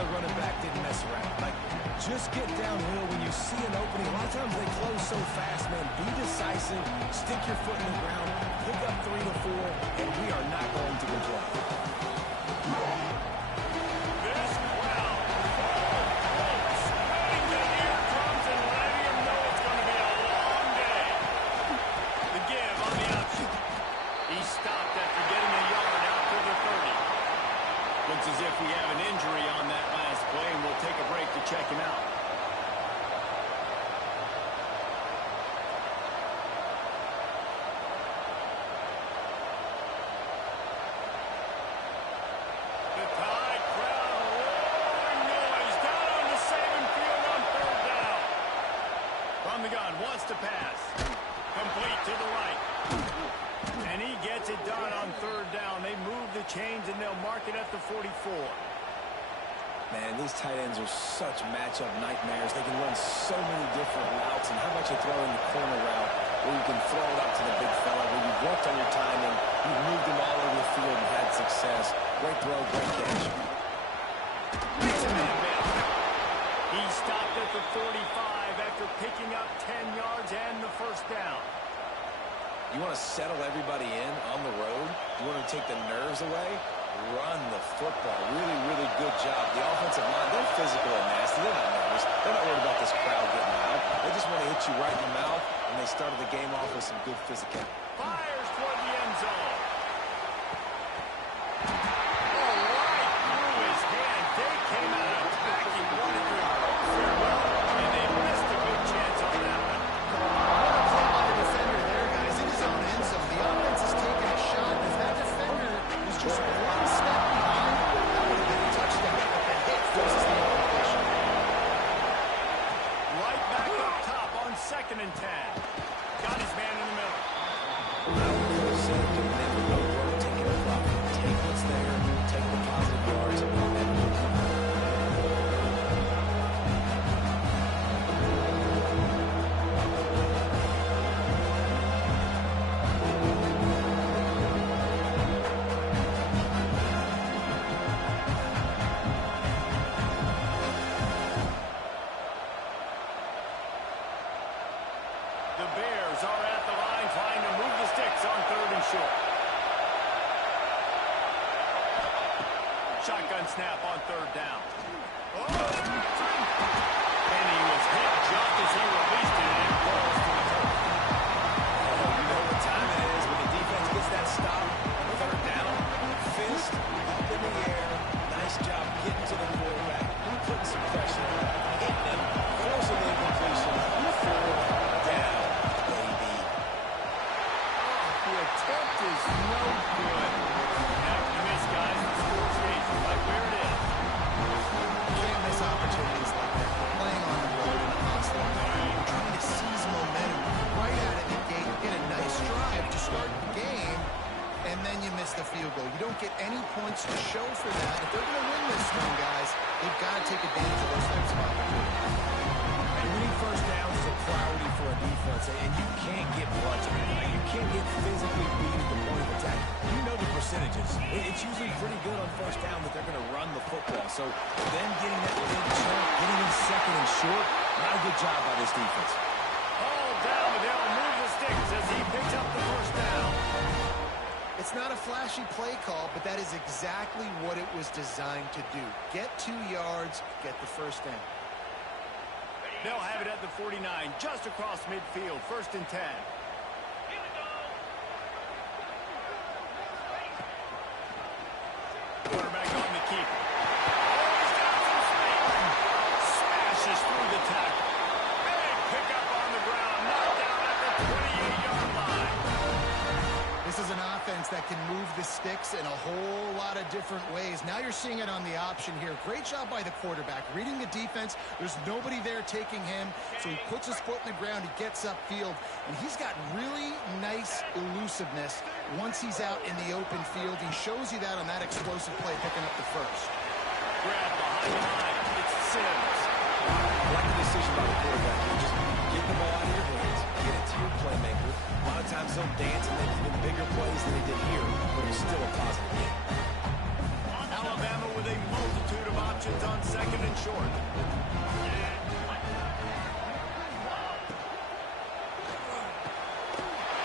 the running back didn't mess around. Like, just get downhill when you see an opening. A lot of times they close so fast, man. Be decisive, stick your foot in the ground, pick up 3 to 4, and we are not going to complain. This crowd, spreading the eardrums and letting them know it's going to be a long day. The give on the option. He stopped after getting a yard out to the 30. Looks as if we have an injury on that last play, and we'll take a break to check him out. The Tide crowd roaring noise down on the Saban field on 3rd down. From the gun, wants to pass. Complete to the right. And he gets it done on 3rd down. They move the chains, and they'll mark it at the 44. Man, these tight ends are such matchup nightmares. They can run so many different routes. And how about you throw in the corner route where you can throw it out to the big fella, where you've worked on your timing, you've moved him all over the field and had success. Great throw, great catch. He stopped at the 45 after picking up 10 yards and the 1st down. You want to settle everybody in on the road? You want to take the nerves away? Run the football. Really, really good job. The offensive line, they're physical and nasty. They're not nervous. They're not worried about this crowd getting loud. They just want to hit you right in the mouth, and they started the game off with some good physicality. Fires toward the end zone. Oh, right through his hand. They came out attacking, wanted to improve farewell, and they missed a good chance on that one. Play by the defender there, guys. In his own end zone. The offense is taking a shot. If that defender was just one step behind, that would have been a touchdown. But that hit forces the incompletion. Right back up top on 2nd and 10. Got his man in the middle. I would have said you never go broke taking a profit. Take what's there, take the positive yards, and never go broke. The Bears are at the line trying to move the sticks on 3rd and short. Shotgun snap on 3rd down. Oh, and he was hit just as he released it, and it falls to the turf. Oh, you know what time it is when the defense gets that stop on 3rd down. Fist up in the air. Nice job getting to the quarterback, putting some pressure on him, hitting him, forcing the incompletion. 4th down, baby. The attempt is no good. After the miss, guys, the score stays right where it is. You can't miss opportunities like that. We're playing on the road in a hostile environment. We're trying to seize momentum right out of the gate. Get a nice drive to start the game, and then you miss the field goal. You don't get any points to show for that. If they're going to win this one, guys, they've got to take advantage of those types of opportunities. And winning 1st downs is a priority for a defense, and you can't get bludgeoned. You can't get physically beat at the point of attack. You know the percentages. It's usually pretty good on 1st down that they're going to run the football. So them getting that big chunk, getting in 2nd and short, not a good job by this defense. All down, but they'll move the sticks as he picks up the 1st down. It's not a flashy play call, but that is exactly what it was designed to do. Get 2 yards, get the 1st down. They'll have it at the 49, just across midfield, 1st and 10. Quarterback on the keeper. Oh, he's got some speed. Smashes through the tackle. Big pickup on the ground, knocked down at the 28-yard line. This is an offense that can move the sticks in a whole lot of different ways. Now you're seeing it on the option here. Great job by the quarterback. Reading the defense, there's nobody there taking him, so he puts his foot in the ground, he gets upfield, and he's got really nice elusiveness once he's out in the open field. He shows you that on that explosive play, picking up the 1st. Grab behind the line. It's Sims. I like the decision by the quarterback. You just get the ball out of your hands, get it to your playmaker. A lot of times they'll dance and make even bigger plays than they did here, but it's still a positive game. Alabama with a multitude of options. options on second and short.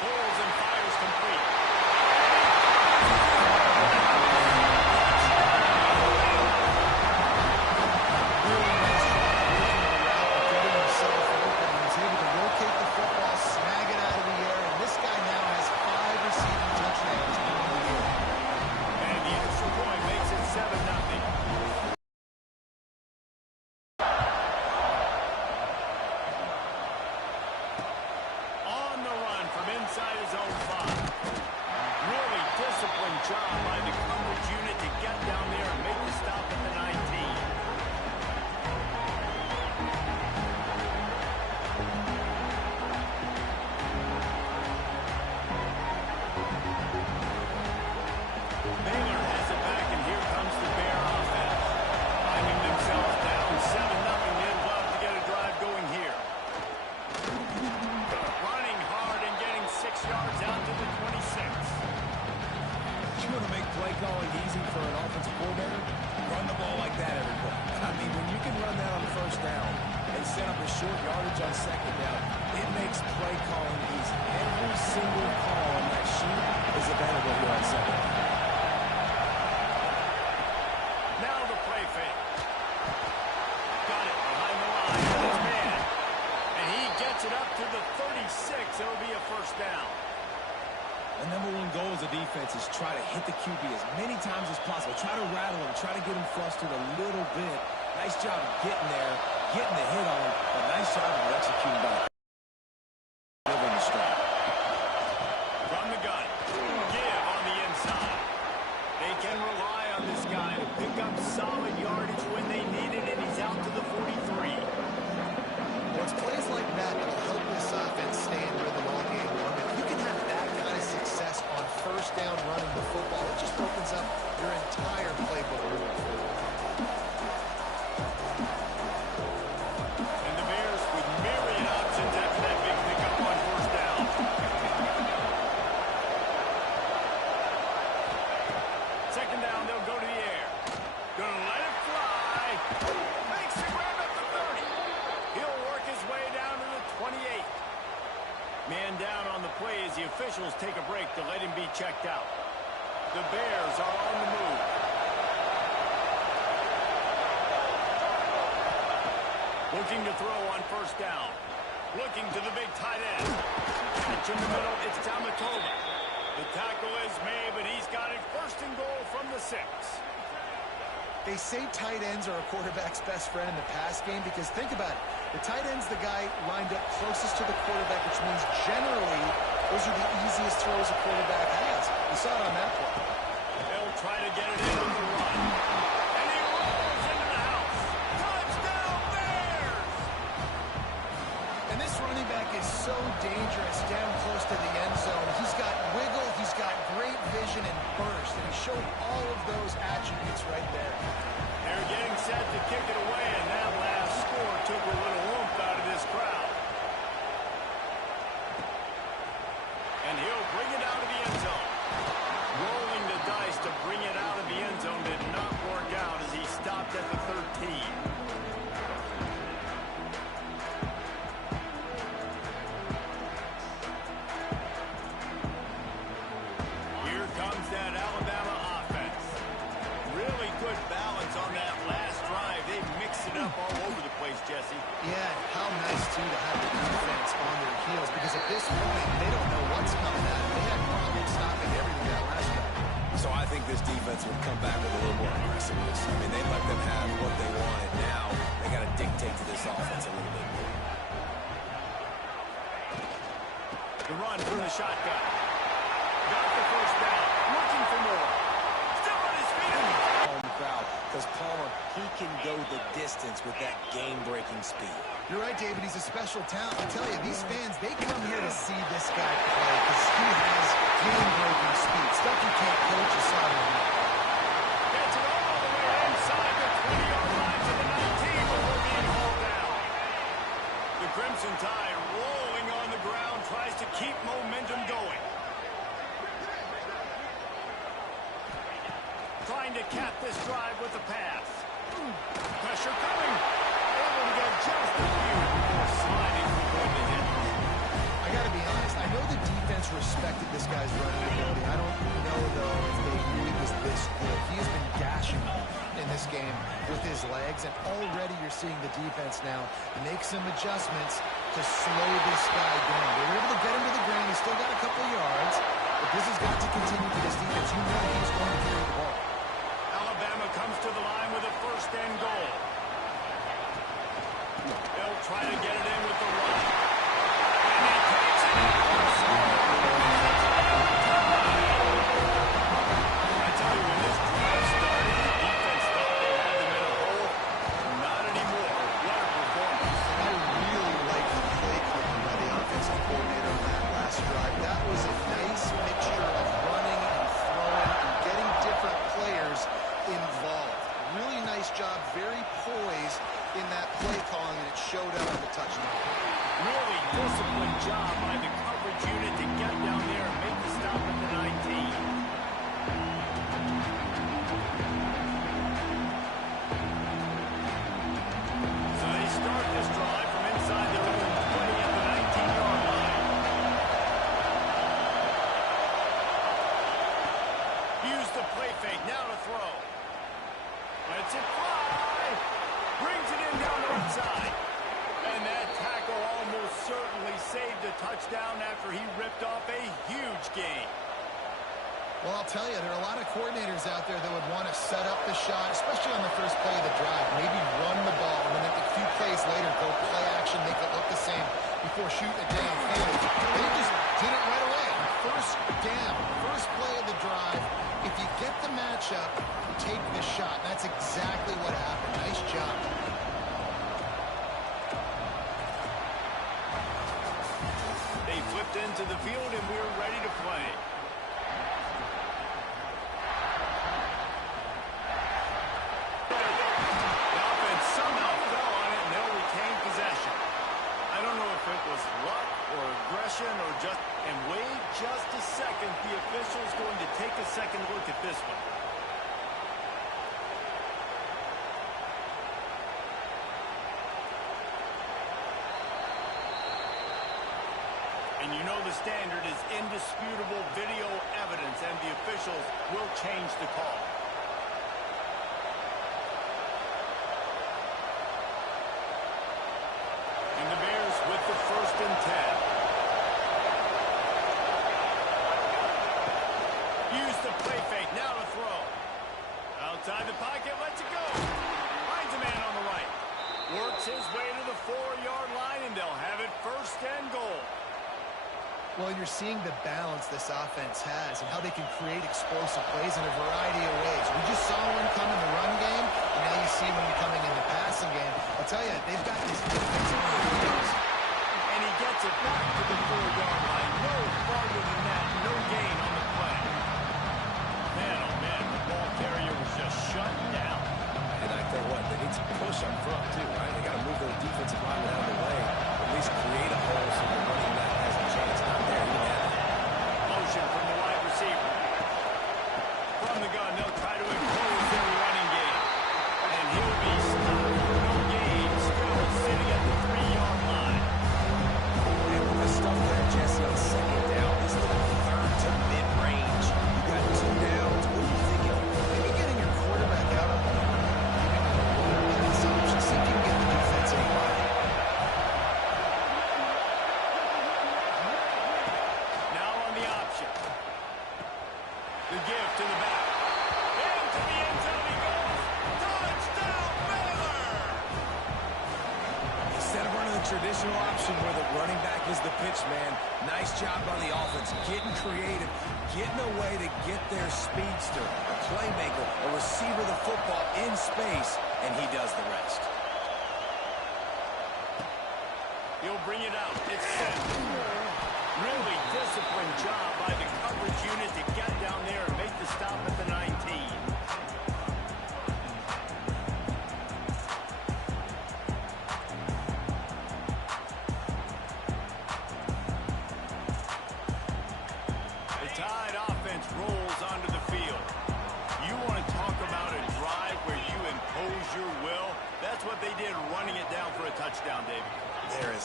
Pulls and fires complete. Really nice job working the route and getting himself open. He was able to rotate the football, snag it out of the air, and this guy now has 5 receiving touchdowns on the year. And the extra point makes it 7-0. On the run from inside his own 5. Really disciplined job by the coverage unit to get down there and make the stop at the 19. Baylor has it back, and here comes the Bear offense. Finding themselves down 7-0, they'd love to get a drive going here. Running hard and getting 6 yards out to the 26. You want to make play calling easy for an offensive coordinator? Run the ball like that every play. I mean, when you can run that on first down and set up a short yardage on second down, it makes play calling easy. Every single call on that sheet is available here on second down. Now the play fake. Got it behind the line. It's man. And he gets it up to the 36. It'll be a first down. The number one goal as a defense is try to hit the QB as many times as possible. Try to rattle him. Try to get him flustered a little bit. Nice job of getting there, getting the hit on him, but nice job of executing by delivering the strike. From the gun. Give on the inside. They can rely on this guy to pick up solid yardage when they need it, and he's out to the 43. Well, it's plays like that that'll help this offense stay in rhythm all game long. If you can have that kind of success on first down running the football, it just opens up your entire playbook moving forward. And the Bears with myriad options after that big pickup on first down. Second down, they'll go to the air. Gonna let it fly. Makes the grab at the 30. He'll work his way down to the 28. Man down on the play as the officials take a break to let him be checked out. The Bears are on the move. Looking to throw on first down. Looking to the big tight end. Catch in the middle, it's Tamatova. The tackle is made, but he's got it first and goal from the 6. They say tight ends are a quarterback's best friend in the pass game because think about it. The tight end's the guy lined up closest to the quarterback, which means generally those are the easiest throws a quarterback has. You saw it on that play. They'll try to get it in on the run. And he rolls into the house. Touchdown, Bears! And this running back is so dangerous down close to the end zone. He's got wiggle, he's got great vision and burst, and he showed all of those attributes right there. They're getting set to kick it away, and that last score took a little oomph out of this crowd. And he'll bring it out of the end zone. Rolling the dice to bring it out of the end zone did not work out as he stopped at the 13. Here comes that Alabama offense. Really good balance on that last drive. They mixed it up all over the place, Jesse. Yeah, how nice, too, to have the defense on their heels because at this point, they don't know what's coming at them. They had problems stopping everything that last drive. So I think this defense would come back with a little more aggressiveness. I mean, they let them have what they wanted. Now they got to dictate to this offense a little bit more. The run from the shotgun. Got the first down. Looking for more. Still on his feet. Home crowd, because Palmer, he can go the distance with that game-breaking speed. You're right, David. He's a special talent. I tell you, these fans, they come here to see this guy play because he has game-breaking speed. Stuff you can't coach. You saw him. Gets it all the way inside the 20-yard line to the 19 before being hauled down. The Crimson Tide rolling on the ground, tries to keep momentum going. Trying to cap this drive with the pass. Pressure coming. Able to get just a few before sliding before the hit. I got to be honest. I know the defense respected this guy's running ability. I don't know, though, if they knew he was this good. He has been gashing in this game with his legs, and already you're seeing the defense now make some adjustments to slow this guy down. They were able to get him to the ground. He's still got a couple yards, but this has got to continue for this defense. You know he's going to carry the ball. Alabama comes to the line with a first and goal. They'll try to get it in with the run. And he takes it in for a score. I tell you, when this drive started, the defense thought they had them in a hole. Not anymore. What a performance. I really like the play calling by the offensive coordinator on that last drive. That was a nice mixture of running and throwing and getting different players involved. Really nice job, very poised in that play calling, and it showed up in the touchdown. Really disciplined job by the coverage unit to get down there and make the stop at the 19. So they start this drive from inside their own 20 at the 19-yard line. Use the play fake, now to throw. Lets it fly. Brings it in down the right side. And that tackle almost certainly saved a touchdown after he ripped off a huge gain. Well, I'll tell you, there are a lot of coordinators out there that would want to set up the shot, especially on the first play of the drive, maybe run the ball, and then a few plays later go play action, make it look the same before shooting it downfield. They just did it right away. First down, first play of the drive. If you get the matchup, take the shot. That's exactly what happened. Nice job. They flipped into the field, and we're ready to play. The offense somehow fell on it, and they'll retain possession. I don't know if it was luck or aggression or just... And wait just a second. The official's going to take a second look at this one. And you know the standard is indisputable video evidence, and the officials will change the call. And the Bears with the 1st and 10. Use the play fake, now to throw. Outside the pocket, lets it go. Finds a man on the right. Works his way to the 4-yard line, and they'll have it 1st and goal. Well, you're seeing the balance this offense has and how they can create explosive plays in a variety of ways. We just saw one come in the run game, and now you see one coming in the passing game. I'll tell you, they've got these defensive players. And he gets it back to the 4-yard line. No farther than that. No gain on the play. Man, oh man, the ball carrier was just shut down. And I tell you what, they need to push up front too, right? They got to move their defensive linemen out of the way, at least create a hole so the running back has a chance. Not there, you have it. Motion from the wide receiver. From the gun, they'll try to impose their running game. And he'll be stopped. No gain. Still sitting at the 3-yard line. And with the stuff there, Jesse, on 2nd down, this is the 3rd to mid-range. You got 2 downs. What are you thinking? Maybe getting your quarterback out on the run, giving him this option, see if you can get the defense in line. Now on the option. The give to the back. Into the end zone he goes. Touchdown, Baylor! Instead of running the traditional option where the running back is the pitch man, nice job by the offense, getting creative, getting a way to get their speedster, a playmaker, a receiver the football in space, and he does the rest. He'll bring it out. It's set. Really disciplined job by the coverage unit to get down there and make the stop at the 19. The Tide offense rolls onto the field. You want to talk about a drive where you impose your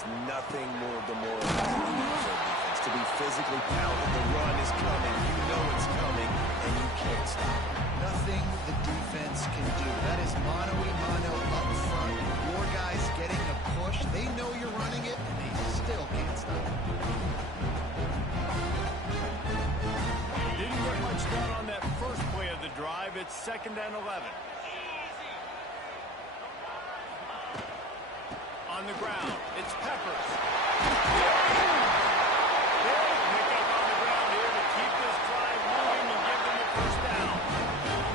There's nothing more demoralizing than defense. To be physically pounded, the run is coming, you know it's coming, and you can't stop it. Nothing the defense can do. That is mano-a-mano up front. Your guys getting a push. They know you're running it, and they still can't stop it. Didn't get much done on that first play of the drive. It's 2nd and 11. On the ground, it's Peppers. Pick up on the ground here to keep this drive moving and give them a first down.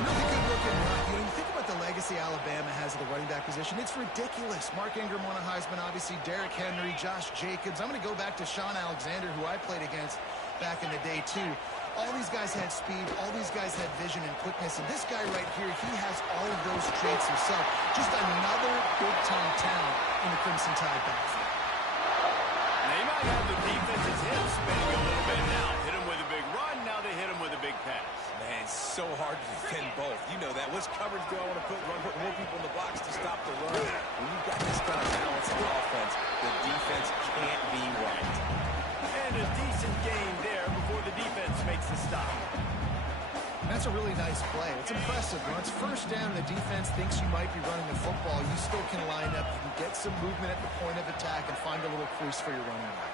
Really good looking run. You know, you think about the legacy Alabama has at the running back position. It's ridiculous. Mark Ingram won a Heisman, obviously. Derrick Henry, Josh Jacobs. I'm going to go back to Sean Alexander, who I played against back in the day, too. All these guys had speed. All these guys had vision and quickness. And this guy right here, he has all of those traits himself. Just another big-time talent in the Crimson Tide backfield. They might have the defense's hips spinning a little bit now. Hit him with a big run. Now they hit him with a big pass. Man, it's so hard to defend both. You know that. Which coverage do I want to put more people in the box to stop the run? When you've got this kind of balance in the offense, the defense can't be right. And a decent gain there before the defense makes the stop. That's a really nice play. It's impressive. Once first down, the defense thinks you might be running the football. You still can line up. You can get some movement at the point of attack and find a little crease for your running back.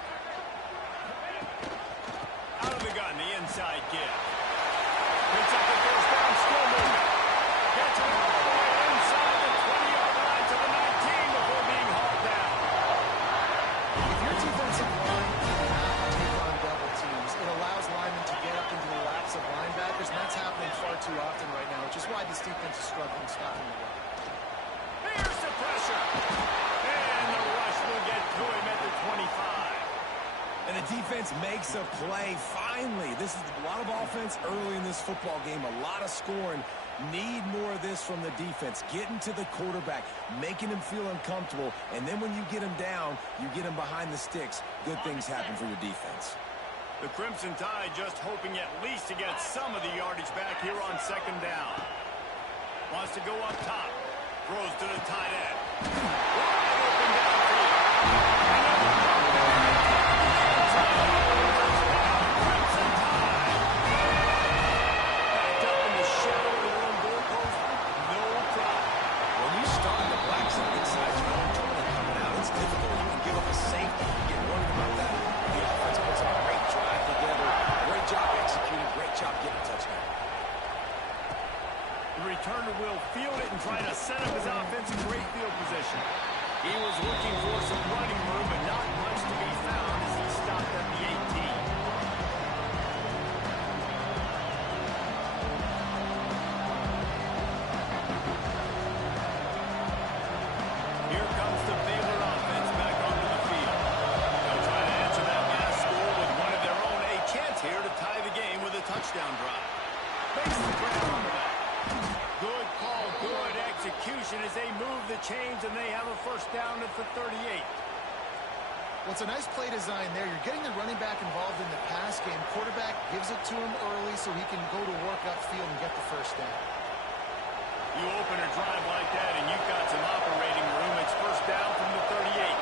Out of the gun, the inside give. Picks up the first down, still moving. Gets it all the way inside the 20-yard line to the 19 before being hauled down. If your defensive line cannot take on double teams, it allows linemen to get up into the laps of linebackers, and that's happening far too often right now, which is why this defense is struggling stopping the run. Here's the pressure. And the rush will get to him at the 25. And the defense makes a play. Finally, this is a lot of offense early in this football game, a lot of scoring. Need more of this from the defense. Getting to the quarterback, making him feel uncomfortable, and then when you get him down, you get him behind the sticks. Good things happen for your defense. The Crimson Tide just hoping at least to get some of the yardage back here on 2nd down. Wants to go up top. Throws to the tight end. Wide open downfield. Crimson Tide. Backed up in the shadow of their own goalpost. No problem. When you start on the black side inside your own 20 coming out, it's difficult. You can give up a safety. You get worried about that. The offense puts a great drive together. Great job executing. Great job getting a touchdown. The returner will field it and try to set up his offense in great field position. He was looking for some running room, but not much to be found as he stopped at the 18. Here comes the Baylor offense back onto the field. They'll try to answer that last score with one of their own. A chance here to tie the game with a touchdown drive. Makes the grab on the back. Good call, good execution as they move the chains, and they have a first down at the 38. Well, it's a nice play design there. You're getting the running back involved in the pass game. Quarterback gives it to him early so he can go to work upfield and get the first down. You open a drive like that, and you've got some operating room. It's first down from the 38.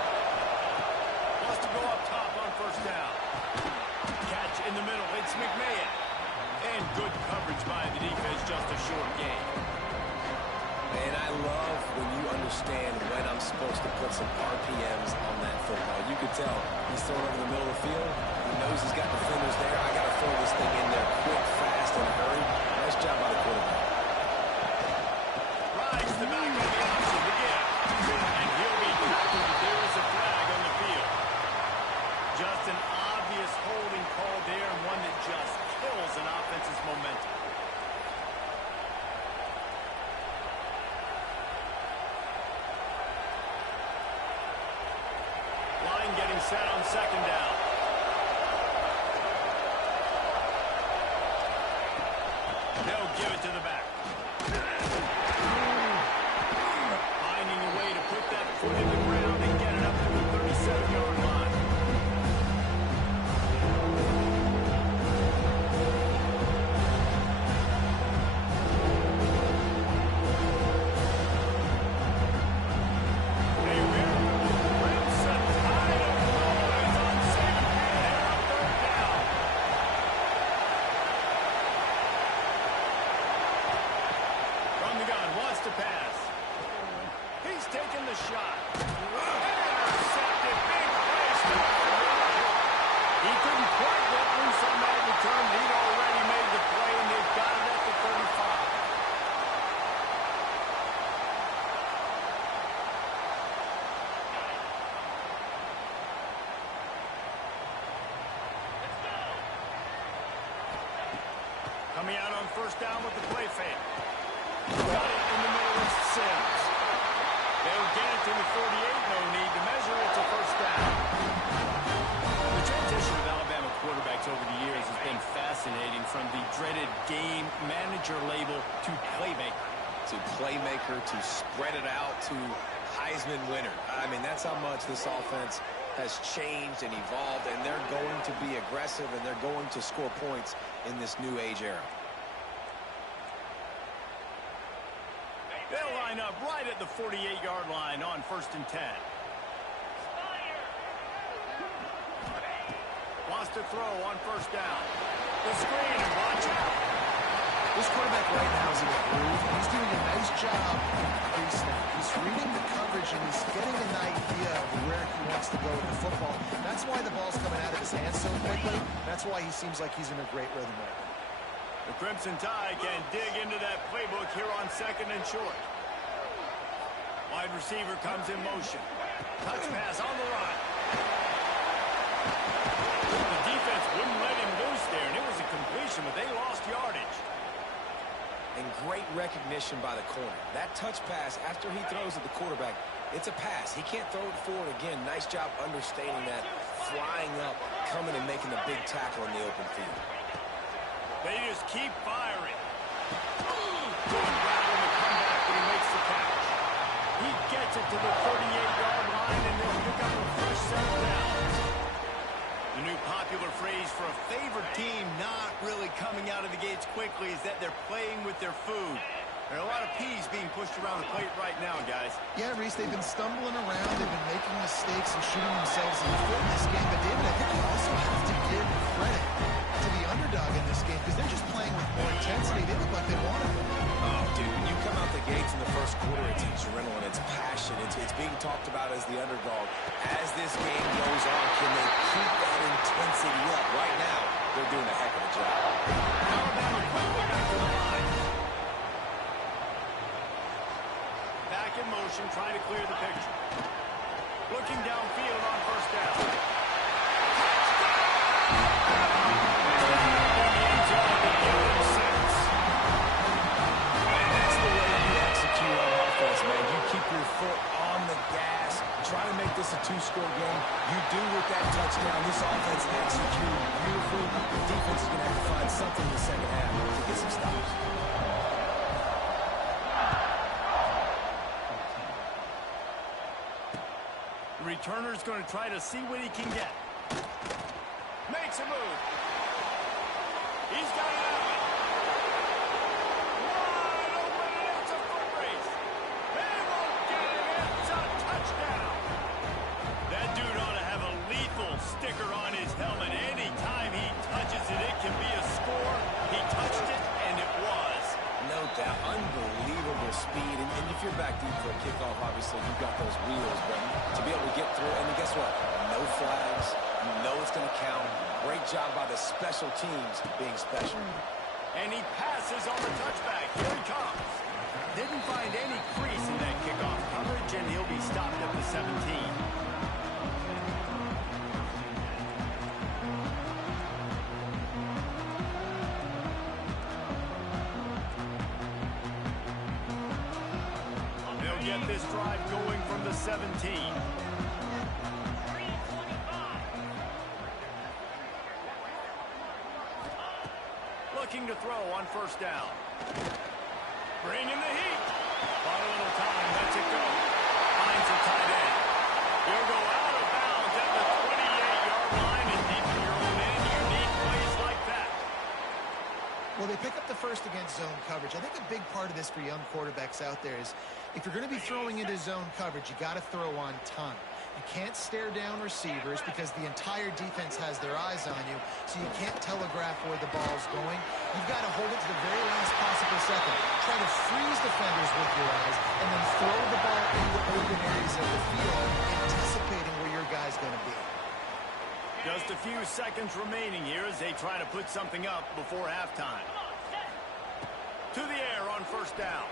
Wants to go up top on first down. Catch in the middle. It's McMahon. And good coverage by the defense, just a short gain. Man, I love when you understand when I'm supposed to put some RPMs on that football. You could tell he's throwing over the middle of the field. He knows he's got defenders there. I got to throw this thing in there quick, fast, and hurry. Nice job by the quarterback. Rides the back on the option to give. And he'll be tackled, but there is a flag on the field. Just an obvious holding call there, and one that just kills an offense's momentum. Line getting set on 2nd down. They'll give it to the back. Finding a way to put that foot in the ground and get it up to the 37-yard line. Crimson Tide shot. Intercepted. Big play. Stop the run. He couldn't quite get loose on that return. He'd already made the play, and they've got it at the 35. Coming out on first down with the play fake. Got it in the middle of Sims. They'll get it to the 48. No need to measure. It's a first down. The transition of Alabama quarterbacks over the years has been fascinating, from the dreaded game manager label to playmaker. To playmaker, to spread it out, to Heisman winner. I mean, that's how much this offense has changed and evolved, and they're going to be aggressive, and they're going to score points in this new age era. They'll line up right at the 48-yard line on 1st and 10. Wants to throw on first down. The screen, and watch out. This quarterback right now is in a groove, and he's doing a nice job in pre-snap. He's reading the coverage, and he's getting an idea of where he wants to go with the football. That's why the ball's coming out of his hands so quickly. That's why he seems like he's in a great rhythm right now. The Crimson Tide can dig into that playbook here on 2nd and short. Wide receiver comes in motion. Touch pass on the run. The defense wouldn't let him loose there, and it was a completion, but they lost yardage. And great recognition by the corner. That touch pass, after he throws at the quarterback, it's a pass. He can't throw it forward again. Nice job understanding that, flying up, coming and making a big tackle in the open field. They just keep firing. Good route in the comeback when he makes the catch. He gets it to the 38-yard line, and they'll pick up a fresh set of downs. The new popular phrase for a favored team not really coming out of the gates quickly is that they're playing with their food. There are a lot of peas being pushed around the plate right now, guys. Yeah, Reese, they've been stumbling around. They've been making mistakes and shooting themselves in the foot in this game. But, David, I think you also have to give credit to the underdog in this game, because they're just playing with more intensity. They look like they want it. Oh, dude, when you come out the gates in the first quarter, it's adrenaline, it's passion, it's being talked about as the underdog. As this game goes on, can they keep that intensity up? Right now, they're doing a heck of a job. Alabama quickly back to the line. Back in motion, trying to clear the picture. Looking downfield on first down. Your foot on the gas, try to make this a two-score game. You do with that touchdown. This offense executed beautifully. The defense is going to have to find something in the second half to get some stops. The returner's going to try to see what he can get. Makes a move. He's got it out. Wide open, and it's a foot race. They won't get it. It's a touchdown. That dude ought to have a lethal sticker on his helmet. Anytime he touches it, it can be a score. He touched it, and it was. No doubt. Unbelievable speed. And if you're back deep for a kickoff, obviously, you've got those wheels. But to be able to get through, and guess what? No flags. You know it's going to count. Great job by the special teams being special. And he passes on the touchback. Here he comes. Didn't find any crease in that kickoff coverage, and he'll be stopped at the 17. They'll get this drive going from the 17. Looking to throw on first down. Bring in the heat. Bought a little time. Lets it go. Finds a tight end. He'll go out of bounds at the 28-yard line, and deep in your own end, you need plays like that. Well, they pick up the first against zone coverage. I think a big part of this for young quarterbacks out there is if you're going to be throwing into zone coverage, you got to throw on time. You can't stare down receivers because the entire defense has their eyes on you, so you can't telegraph where the ball's going. You've got to hold it to the very last possible second. Try to freeze defenders with your eyes, and then throw the ball into open areas of the field, anticipating where your guy's going to be. Just a few seconds remaining here as they try to put something up before halftime. To the air on first down.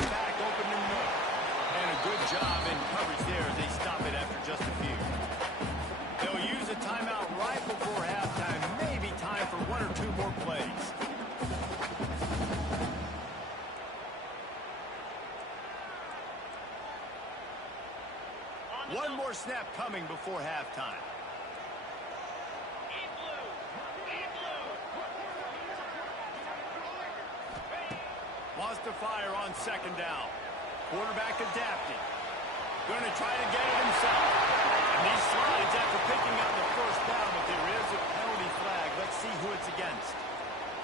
Back open in the middle. And a good job in coverage there as they stop it after just a few. They'll use a timeout right before halftime. Maybe time for one or two more plays. One more snap coming before halftime. Wants to fire on second down. Quarterback adapting. Going to try to get it himself. And he slides after picking up the first down, but there is a penalty flag. Let's see who it's against.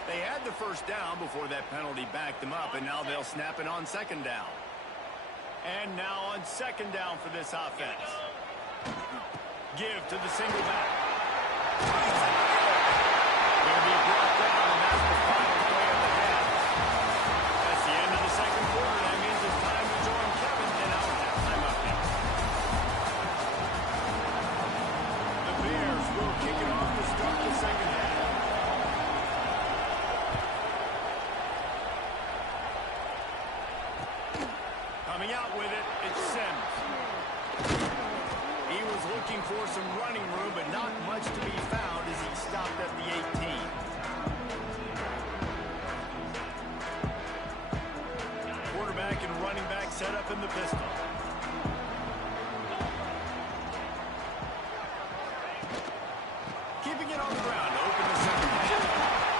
They had the first down before that penalty backed them up, and now they'll snap it on second down. And now on second down for this offense. Give to the single back. Will be brought down, and that's the final play of the half. That's the end of the second quarter. That means it's time to join Kevin in our halftime update. The Bears will kick it off to start the second half. Coming out with it, it's Sims. He was looking for some running room, but not much to be found as he stopped at the 18. Quarterback and running back set up in the pistol. Keeping it on the ground to open the second half.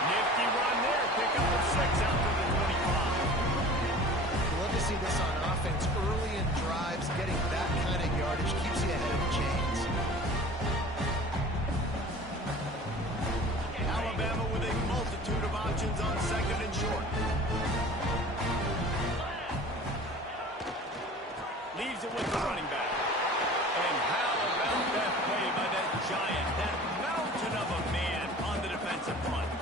Nifty run there, pick up the 6 out to the 25. Love to see this on offense early in drives. Getting that kind of yardage keeps you ahead of the chains. Alabama with a multitude of options on second and short. Leaves it with the running back. And how about that play by that giant, that mountain of a man on the defensive front. You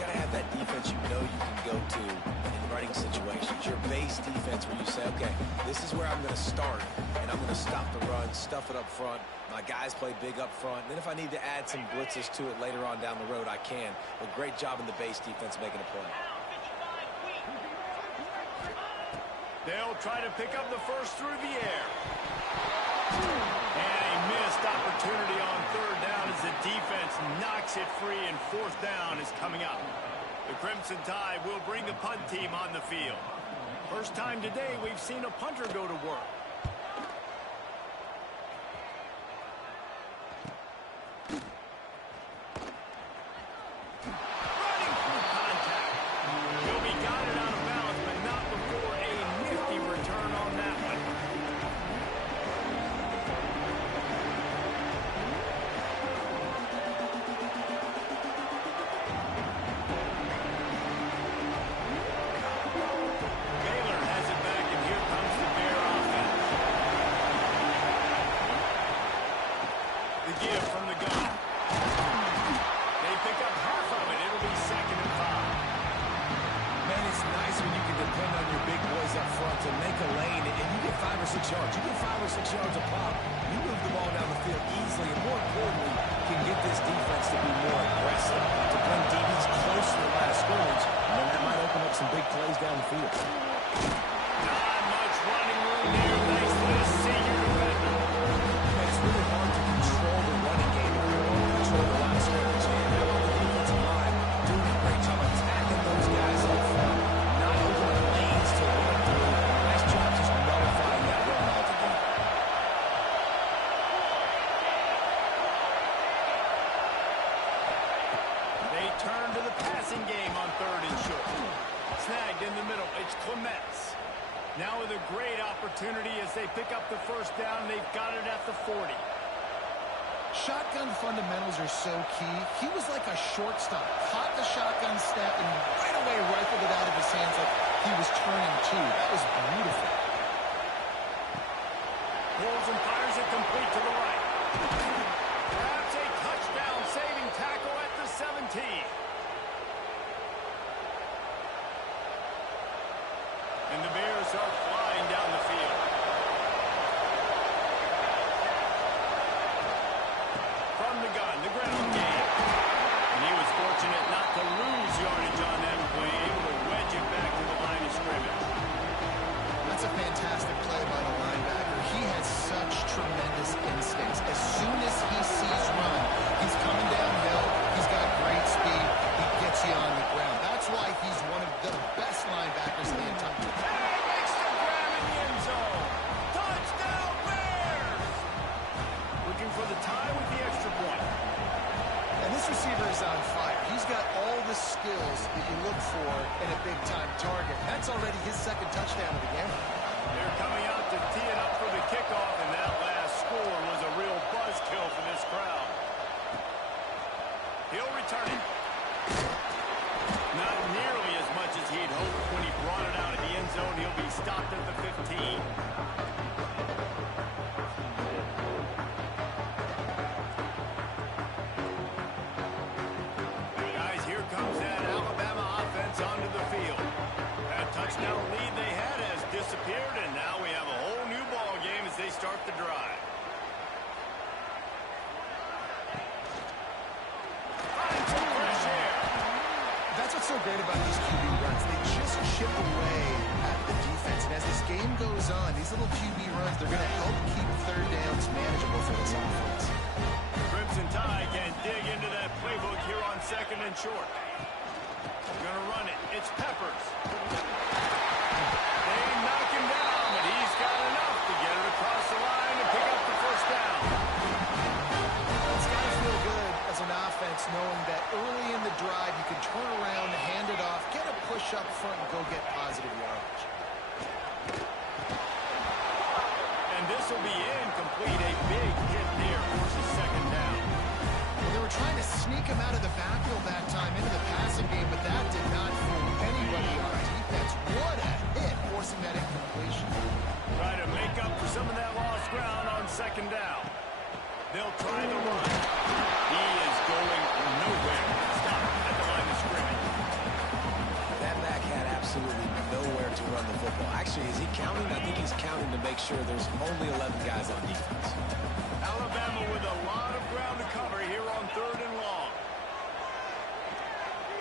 got to have that defense you know you can go to in running situations. Your base defense where you say, okay, this is where I'm going to start, and I'm going to stop the run, stuff it up front. My guys play big up front. And then if I need to add some blitzes to it later on down the road, I can. But great job in the base defense making a play. They'll try to pick up the first through the air. And a missed opportunity on third down as the defense knocks it free, and fourth down is coming up. The Crimson Tide will bring the punt team on the field. First time today we've seen a punter go to work. Running through contact. He'll be guided out of bounds, but not before a nifty return on that one. Baylor has it back, and here comes the Bear offense. The give from the gun. They pick up half of it. It'll be second and 5. Man, it's nice when you can depend on your big boys up front to make a lane, and you get 5 or 6 yards. You get 5 or 6 yards a pop. You move the ball down the field easily, and more importantly, can get this defense to be more aggressive, to bring DBs close to the line of scrimmage, and then that might open up some big plays down the field. Not much running room there thanks to this senior defender. Man, it's really hard to control the running game if you don't control the line of scrimmage. And how about the defensive line doing a great job attacking those guys up front, not opening lanes to run through. Nice job just nullifying that run altogether. They turn to the passing game on third and short. Snagged in the middle. It's Clements. Now with a great opportunity as they pick up the first down. They've got it at the 40. Shotgun fundamentals are so key. He was like a shortstop. Caught the shotgun step and right away rifled it out of his hands like he was turning two. That was beautiful. start flying down the field. From the gun, the ground game. And he was fortunate not to lose yardage on them, able to wedge it back to the line of scrimmage. That's a fantastic play by the linebacker. He has such tremendous instincts. As soon as he sees run, he's coming downhill. He's got great speed. He gets you on the ground. That's why he's one of the best linebackers in the entire league. He makes the grab in the end zone. Touchdown, Bears! Looking for the tie with the extra point. And this receiver is on fire. He's got all the skills that you look for in a big-time target. That's already his second touchdown of the game. They're coming out to tee it up for the kickoff, and that last score was a real buzzkill for this crowd. He'll return it. Not nearly as much as he'd hoped when he brought it out of the end zone. He'll be stopped at the 15. Guys, here comes that Alabama offense onto the field. That touchdown lead they had has disappeared, and now we have a whole new ball game as they start the drive. Find some fresh air. That's what's so great about these QB runs. They just chip away at the defense. And as this game goes on, these little QB runs, they're going to help keep third downs manageable for this offense. Crimson Tide can dig into that playbook here on second and short. Going to run it. It's Peppers. They knock him down, but he's got enough to get it across the line and pick up the first down. It's got to feel good as an offense knowing that early in the drive you can turn around, hand it off, get a push up front, and go get positive yardage. And this will be incomplete. A big hit there forces second down. Well, they were trying to sneak him out of the backfield that time into the passing game, but that did not fool anybody on defense. What a hit, forcing that incompletion. Try to make up for some of that lost ground on second down. They'll try the run. He is going nowhere. Stop at the line of scrimmage. That back had absolutely nowhere to run the football. Actually, is he counting? I think he's counting to make sure there's only 11 guys on defense. Alabama with a lot of ground to cover here on third and long.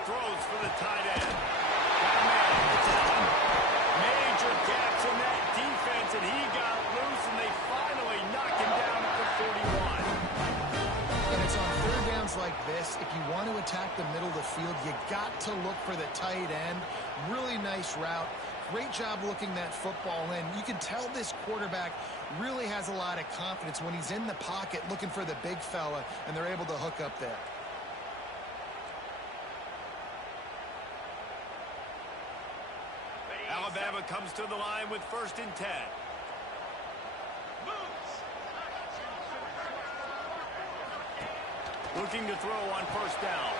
Throws for the tight end. It's out. Major gaps in that defense, and he got loose, and they finally knock him down at the 41. And it's on third downs like this. If you want to attack the middle of the field, you got to look for the tight end. Really nice route. Great job looking that football in. You can tell this quarterback really has a lot of confidence when he's in the pocket looking for the big fella, and they're able to hook up there. Alabama comes to the line with 1st and 10. Looking to throw on 1st down.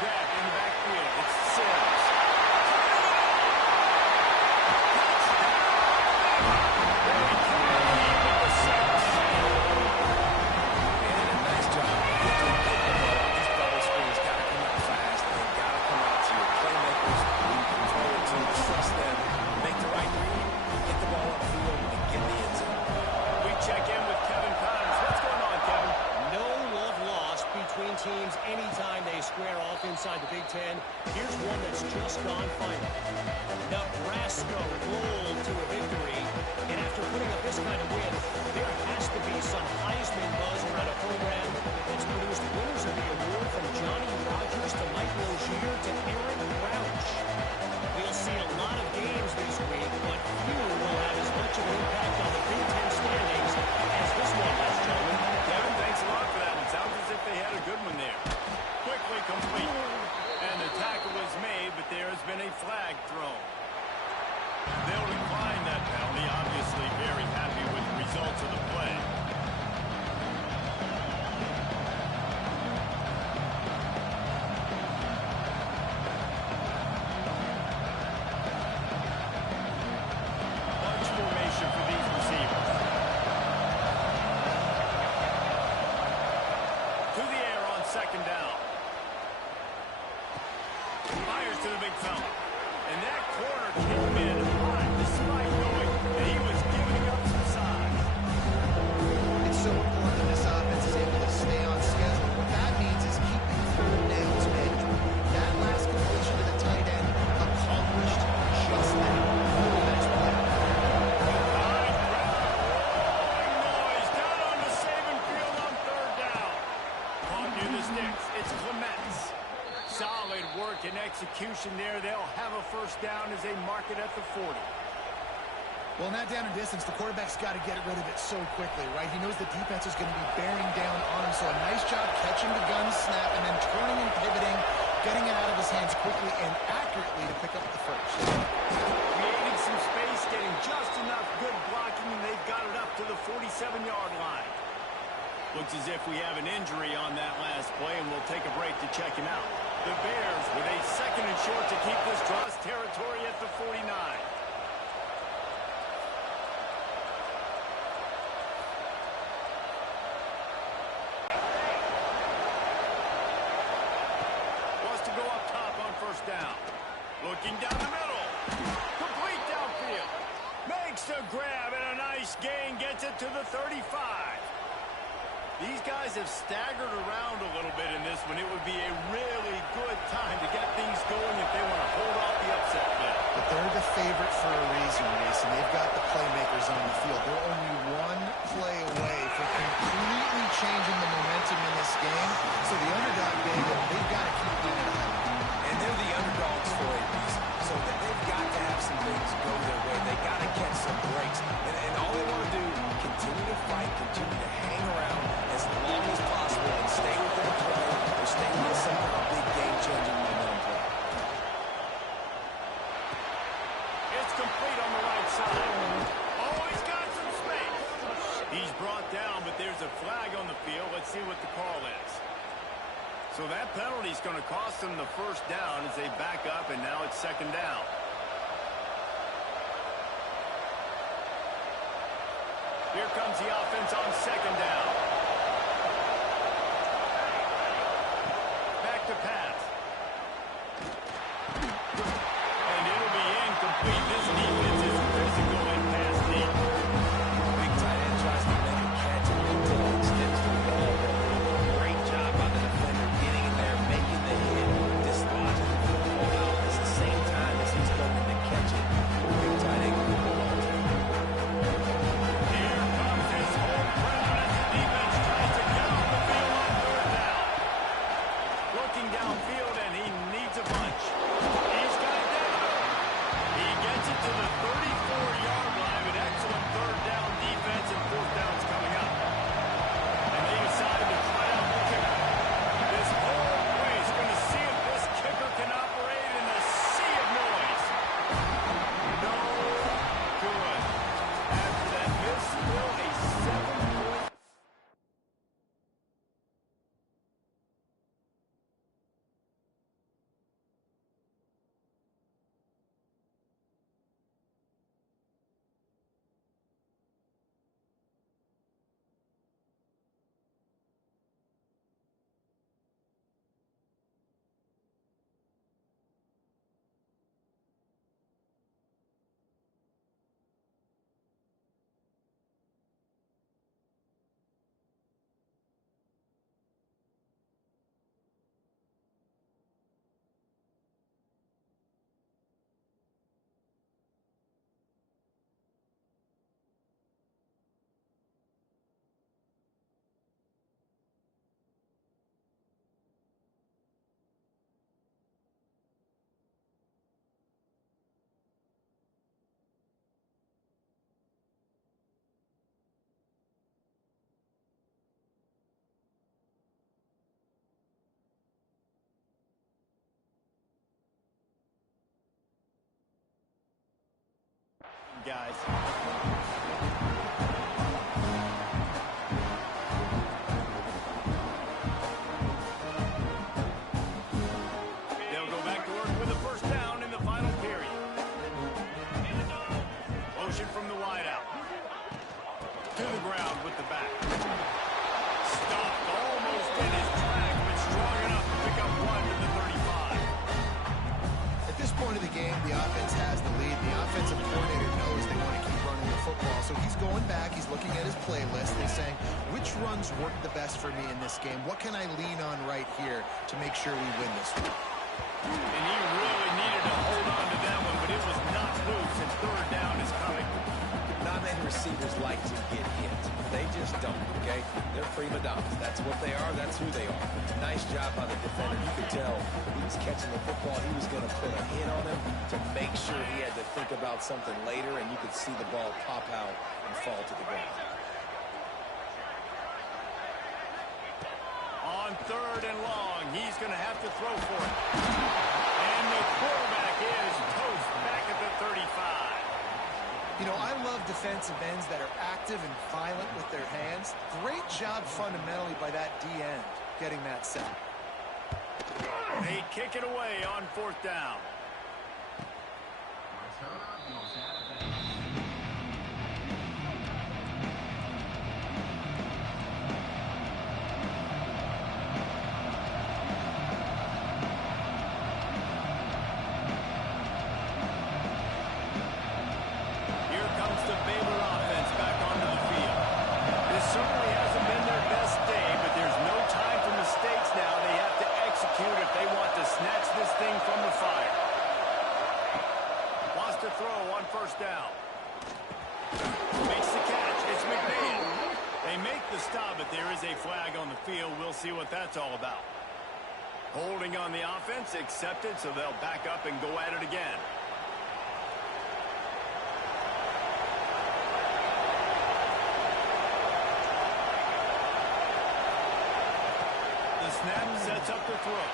Grab in the backfield. It's Sims. Teams anytime they square off inside the Big Ten. Here's one that's just gone final. Nebraska rolled to a victory, and after putting up this kind of win, there has to be some Heisman buzz around a program that's produced winners of the award from Johnny Rodgers to Mike Rozier to Aaron Crouch. We'll see a lot of games this week, but few will have as much of an impact on the Big Ten standings as this one does, gentlemen. Kevin, thanks a lot for that. It sounds as if they had a good one there. Quickly complete. And the tackle was made, but there has been a flag thrown. They'll decline that penalty. Obviously very happy with the results of the play. Bunch formation for these receivers. To the air on 2nd down. Fires to the big fella. And that corner came in hot despite no execution there. They'll have a first down as they mark it at the 40. Well, in that down and distance, the quarterback's got to get rid of it so quickly, right? He knows the defense is going to be bearing down on him, so a nice job catching the gun snap and then turning and pivoting, getting it out of his hands quickly and accurately to pick up the first. Creating some space, getting just enough good blocking, and they've got it up to the 47-yard line. Looks as if we have an injury on that last play, and we'll take a break to check him out. The Bears with a second and short to keep this cross territory at the 49. Down. Looking down the middle. Complete downfield. Makes the grab and a nice gain. Gets it to the 35. These guys have staggered around a little bit in this one. It would be a really good time to get things going if they want to hold off the upset play. But they're the favorite for a reason, Mason. They've got the playmakers on the field. They're only one play away from completely changing the momentum in this game. So the underdog, they've got to keep playing it high. And they're the underdogs for a reason. So that they've got to have some things go their way. They got to catch some breaks. And all they want to do, continue to fight, continue to hang around as long as possible and stay within the play or stay with some kind of big game-changing momentum play. It's complete on the right side. Oh, he's got some space. He's brought down, but there's a flag on the field. Let's see what the call is. So that penalty is going to cost them the first down as they back up, and now it's second down. Here comes the offense on second down. Back to pass. And it'll be incomplete. This defense is physical and pass deep. Big tight end tries to make a catch and extends the ball. Great job by the defender getting in there, making the hit, dislodging the football out at the same time as he's going to catch it. Big tight end football team. Here comes his home crowd as the defense tries to get off the field on third down. Looking downfield, and he needs a bunch. He's got it down. He gets it to the 34-yard line. An excellent third down defense, and fourth down's coming up. And they decide to try out the kicker. This whole play is going to see if this kicker can operate in a sea of noise. No good. After that miss, still a 7-point. Guys. They'll go back to work with a first down in the final period. Motion from the wideout. To the ground with the back. Stopped almost in his track, but strong enough to pick up one to the 35. At this point of the game, the offense has the lead. The offensive coordinator knows they want to keep running the football. So he's going back. He's looking at his playlist and saying, which runs work the best for me in this game? What can I lean on right here to make sure we win this one? And he really needed to hold on to that one, but it was not loose, and third down is coming. Not many receivers like to get hit. They just don't, okay? They're prima donnas. That's what they are. That's who they are. Nice job by the defender. You could tell he was catching the football. He was going to put a hit on him to make sure he had to think about something later, and you could see the ball pop out and fall to the ground. On 3rd and long, he's going to have to throw for it. And the quarterback is toast back at the 35. You know, I love defensive ends that are active and violent with their hands. Great job fundamentally by that D-end getting that sack. They kick it away on 4th down. Here comes the Baylor offense back onto the field. This certainly hasn't been their best day, but there's no time for mistakes now. They have to execute if they want to snatch this thing from the fire. Wants to throw on 1st down. Makes the catch. It's McMahon. They make the stop, but there is a flag on the field. We'll see what that's all about. Holding on the offense, accepted, so they'll back up and go at it again. The snap sets up the throw.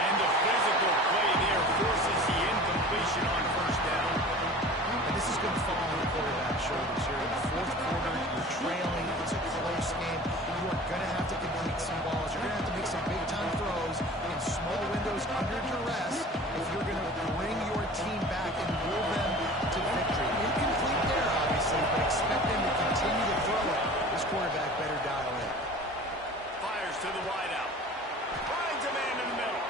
And the physical play there forces the incompletion on 1st down. And this is going to fall on the quarterback's shoulders here. In the 4th quarter, you're trailing. It's a close game. You are going to have to complete some balls. You're going to have to make some big-time throws in small windows under duress if you're going to bring your team back and will them to victory. Incomplete there, obviously, but expect them to continue to throw it. This quarterback better dial in. Fires to the wideout. Finds a man in the middle.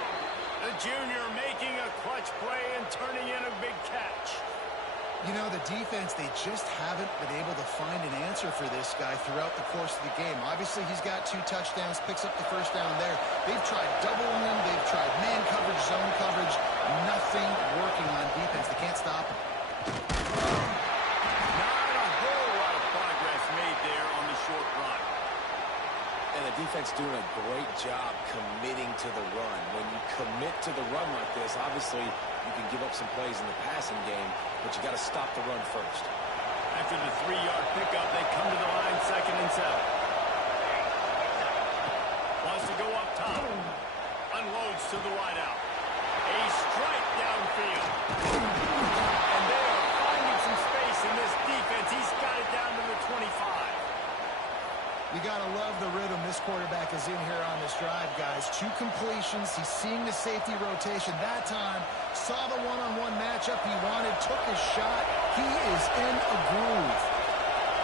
The junior making a clutch play and turning in a big catch. You know, the defense, they just haven't been able to find an answer for this guy throughout the course of the game. Obviously, he's got 2 touchdowns, picks up the 1st down there. They've tried doubling him. They've tried man coverage, zone coverage. Nothing working on defense. They can't stop him. Not a whole lot of progress made there on the short run. And the defense doing a great job committing to the run. When you commit to the run like this, obviously you can give up some plays in the passing game, but you got to stop the run first. After the 3-yard pickup, they come to the line 2nd and 7. Wants to go up top. Unloads to the wideout. A strike downfield. And they are finding some space in this defense. He's got it down to the 25. You got to love the rhythm this quarterback is in here on this drive, guys. 2 completions. He's seeing the safety rotation. That time, saw the one-on-one matchup he wanted, took his shot. He is in a groove.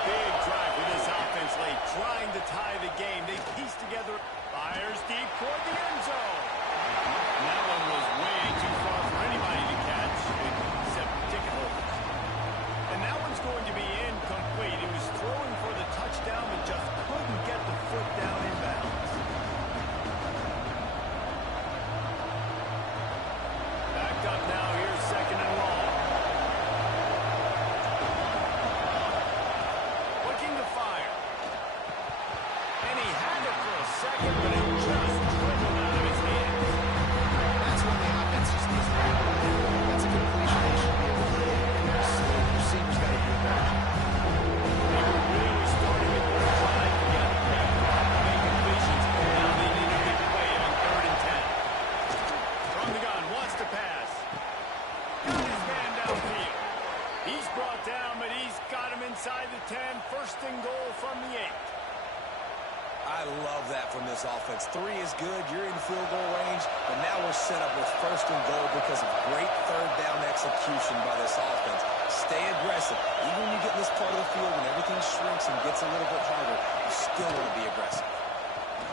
Big drive for this offense late, trying to tie the game. They piece together. Fires deep toward the end zone. And that one was way too far for anybody to catch, except ticket holders. And that one's going to be incomplete. He was throwing for the touchdown, but just couldn't get the foot down in bounds. Backed up now. Here's 2nd and long. Looking to fire. And he had it for a second, but it just dribbled out of his hands. That's when the offense just needs to be able to do. That's a completion they should be able to do. The receiver's got to do that. They were really starting to put a drive together. Make completions. Now they need a big play on 3rd and 10. From the gun, wants to pass. Got his man downfield. He's brought down, but he's got him inside the 10. 1st and goal from the 8. I love that from this offense. 3 is good. You're in field goal range, but now we're set up with 1st and goal because of great 3rd down execution by this offense. Stay aggressive. Even when you get in this part of the field and everything shrinks and gets a little bit harder, you still want to be aggressive.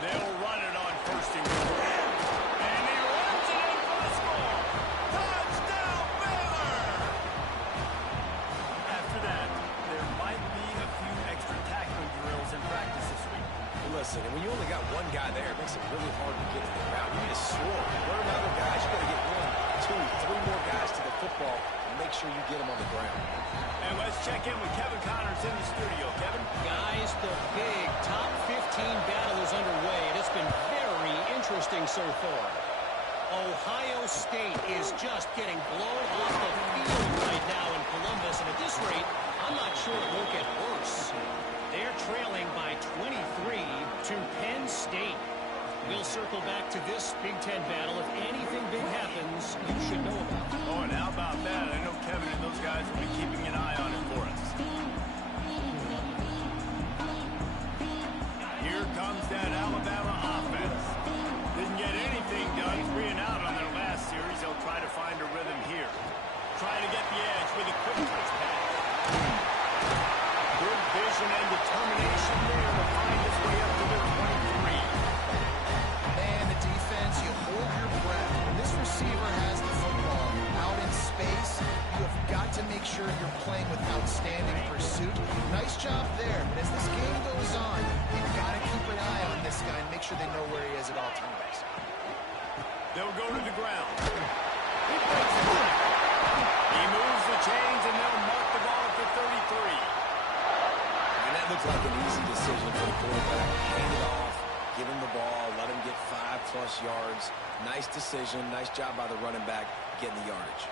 They'll run it on 1st and goal. And he runs it in for the score. Touchdown, Baylor! After that, there might be a few extra tackling drills in practice this week. Listen, and when you only got one guy there, it makes it really hard to get to the ground. You need to swarm. Learn other guys. You got to get 1, 2, 3 more guys to the football and make sure you get them on the ground. And let's check in with Kevin Connors in the studio. Kevin? Guys, the big top 15 battle is underway, and it's been very interesting so far. Ohio State is just getting blown off the field right now in Columbus, and at this rate, I'm not sure it won't get worse. They're trailing by 23 to Penn State. We'll circle back to this Big Ten battle. If anything big happens, you should know about it. Oh, and how about that? I know Kevin and those guys will be keeping an eye on it for us. Here comes that Alabama offense. Didn't get anything done 3 and out on their last series. They'll try to find a rhythm here. Trying to get the edge with a quick touch pass. Good vision and determination there to find his way up to their 23. Man, the defense, you hold your breath. When this receiver has the football out in space, you have got to make sure you're playing with outstanding pursuit. Nice job there, but as this game goes on, you've got to keep an eye on this guy and make sure they know where he is at all times. They'll go to the ground. He breaks the line. He moves the chains, and they'll mark the ball at the 33. And that looked like an easy decision for the quarterback. Hand it off, give him the ball, let him get 5+ yards. Nice decision. Nice job by the running back getting the yardage.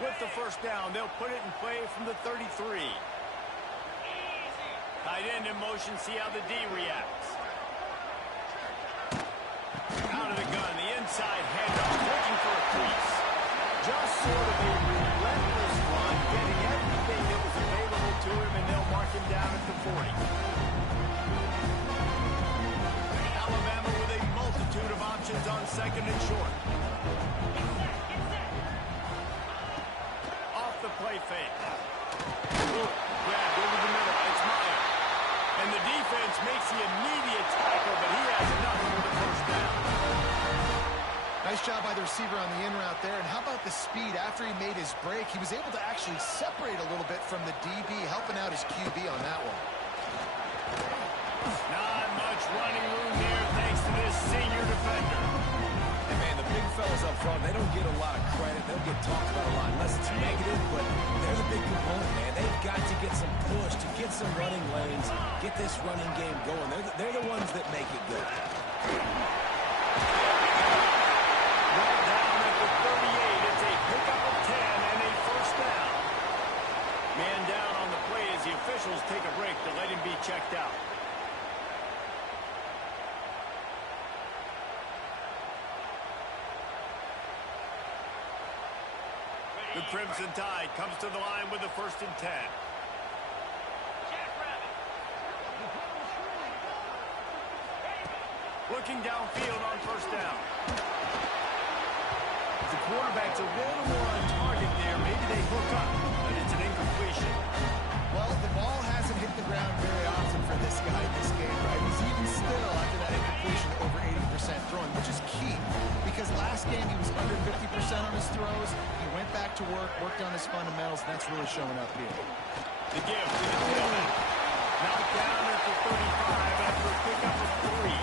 With the first down, they'll put it in play from the 33. Tight end in motion, see how the D reacts. Out of the gun, the inside handoff, looking for a crease. Just sort of a relentless run, getting everything that was available to him, and they'll mark him down at the 40. Alabama with a multitude of options on second and short. Off the play fake. Grabbed over the middle. It's Meyer. And the defense makes the immediate tackle, but he has nothing for the first down. Nice job by the receiver on the in route there. And how about the speed? After he made his break, he was able to actually separate a little bit from the DB, helping out his QB on that one. Not much running room here thanks to this senior defender. And man, the big fellas up front, they don't get a lot of credit. They don't get talked about a lot unless it's negative, but they're the big component, man. They've got to get some push, to get some running lanes, get this running game going. They're the ones that make it good. Right down at the 38. It's a pickup of 10 and a first down. Man down on the play as the officials take a break to let him be checked out. The Crimson Tide comes to the line with the first and 10. Looking downfield on first down. The quarterback's a little more on target there. Maybe they hook up, but it's an incompletion. Well, the ball hasn't hit the ground very often for this guy in this game, right? He's even still, after that incompletion, over 80% throwing, which is key. Because last game he was under 50% on his throws. He went back to work, worked on his fundamentals, and that's really showing up here. The give to the tailback. Knocked down at the 35 after a pickup of 3.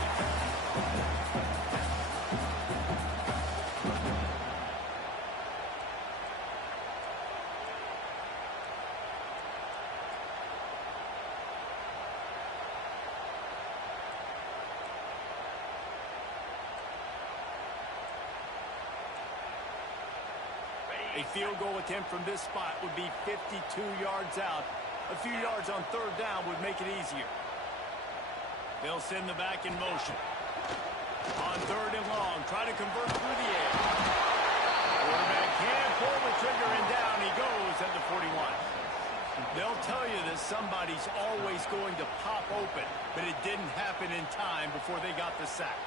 A field goal attempt from this spot would be 52 yards out. A few yards on third down would make it easier. They'll send the back in motion. On third and long, try to convert through the air. Quarterback can pull the trigger, and down he goes at the 41. They'll tell you that somebody's always going to pop open, but it didn't happen in time before they got the sack.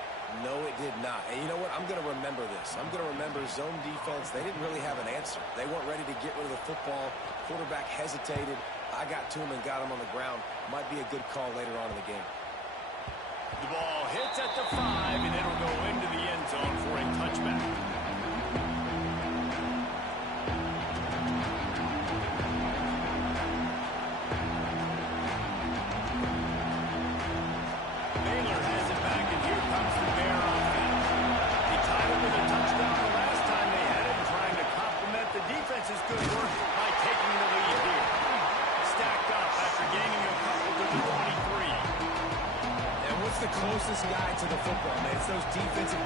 No, it did not. And you know what? I'm going to remember this. I'm going to remember zone defense. They didn't really have an answer. They weren't ready to get rid of the football. Quarterback hesitated. I got to him and got him on the ground. Might be a good call later on in the game. The ball hits at the 5, and it'll go into the end zone for a touchback. Baylor has it back, and here comes the Bear offense. They tied it with a touchdown the last time they had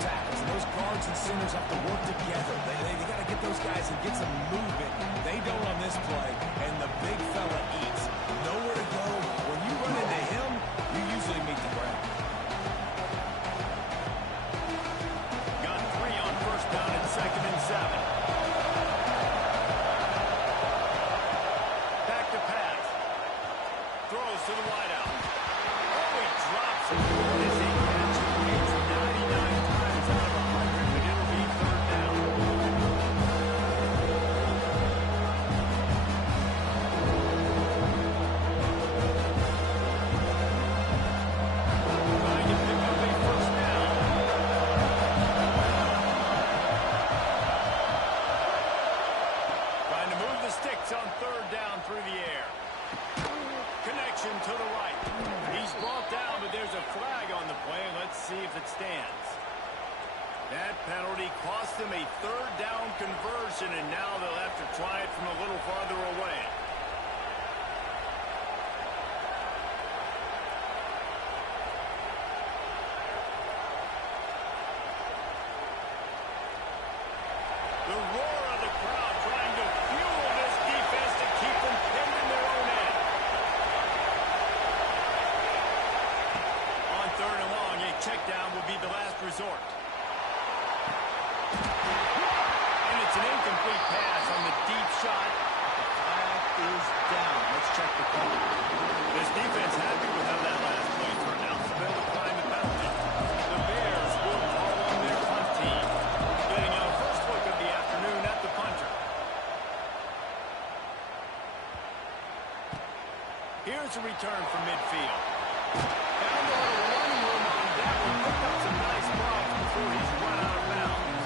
tackles. And those guards and centers have to work together. They got to get those guys and get some movement. They don't on this play, and the big fella eats. Nowhere to go. When you run into him, you usually meet the ground. Got 3 on first down and 2nd and 7. Back to pass. Throws to the wideout. Oh, he drops it. As he catches it 99 times out of 100, but it'll be 3rd down. Trying to pick up a first down. Trying to move the sticks on 3rd down through the air. Connection to the right. He's brought down, but there's a flag on the play. Let's see if it stands. That penalty cost them a 3rd down conversion, and now they'll have to try it from a little farther away. The roar of the crowd trying to fuel this defense to keep them pinned in their own end. On 3rd and long, a check down will be the last resort. And it's an incomplete pass on the deep shot. The flag is down. Let's check the call. This defense happy with how that last play turned out, so they'll decline the penalty. The Bears will call on their punt team. Getting our first look of the afternoon at the punter. Here's a return from midfield. Found a little running room on that one. Picked up some nice blocks before he's run out of bounds.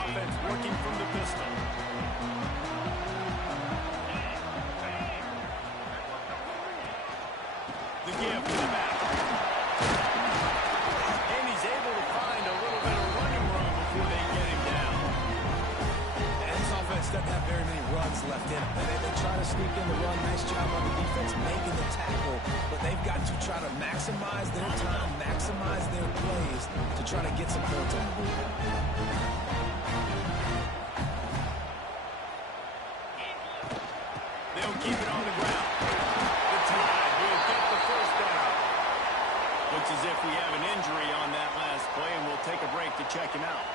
Offense working from the pistol. The give to the back. And he's able to find a little bit of running room before they get him down. And this offense doesn't have very many runs left in it. They try to sneak in the run. Nice job on the defense making the tackle. But they've got to try to maximize their time, maximize their plays to try to get some points on the board. They'll keep it on the ground. The Tide will get the first down. Looks as if we have an injury on that last play, and we'll take a break to check him out.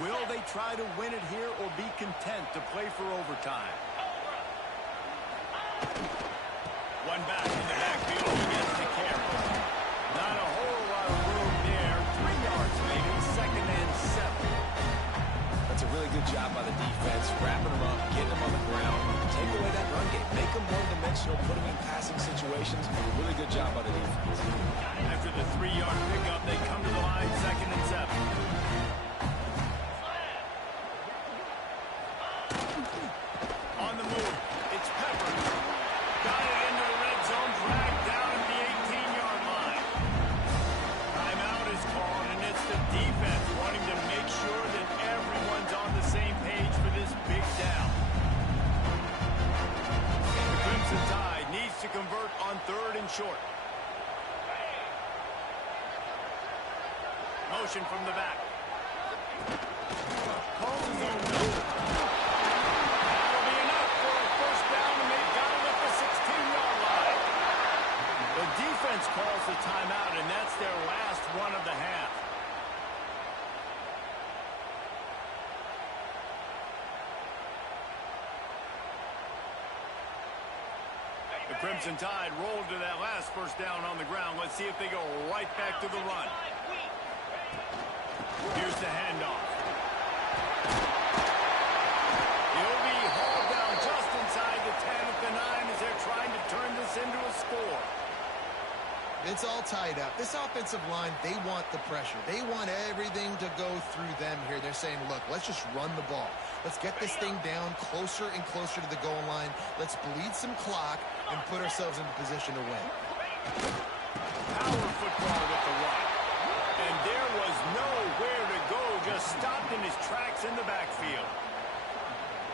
Will they try to win it here or be content to play for overtime? One back in the backfield. He gets the carry. Not a whole lot of room there. 3 yards maybe. 2nd and 7. That's a really good job by the defense, wrapping them up, getting them on the ground, take away that run game, make them one-dimensional, put them in passing situations. Really good job by the defense. After the 3-yard pickup, they come to the line. 2nd and 7. On the move, it's Pepper. Got it into the red zone, dragged down at the 18-yard line. Timeout is called, and it's the defense wanting to make sure that everyone's on the same page for this big down. The Crimson Tide needs to convert on 3rd and short. Motion from the back. Calls his own number. That'll be enough for a first down, and they've got it at the 16-yard line. The defense calls the timeout, and that's their last one of the half. The Crimson Tide rolled to that last first down on the ground. Let's see if they go right back to the run. Here's the handoff. He'll be hauled down just inside the 10 at the 9 as they're trying to turn this into a score. It's all tied up. This offensive line, they want the pressure. They want everything to go through them here. They're saying, look, let's just run the ball. Let's get this thing down closer and closer to the goal line. Let's bleed some clock and put ourselves into position to win. Power football with the run. And there was nowhere to go, just stopped in his tracks in the backfield.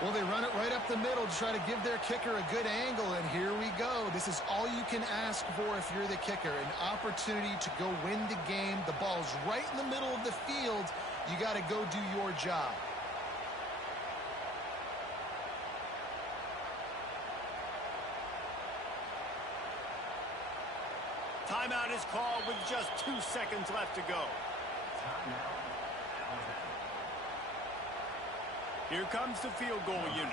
Well, they run it right up the middle to try to give their kicker a good angle, and here we go. This is all you can ask for if you're the kicker, an opportunity to go win the game. The ball's right in the middle of the field. You got to go do your job. Timeout is called with just 2 seconds left to go. Here comes the field goal unit.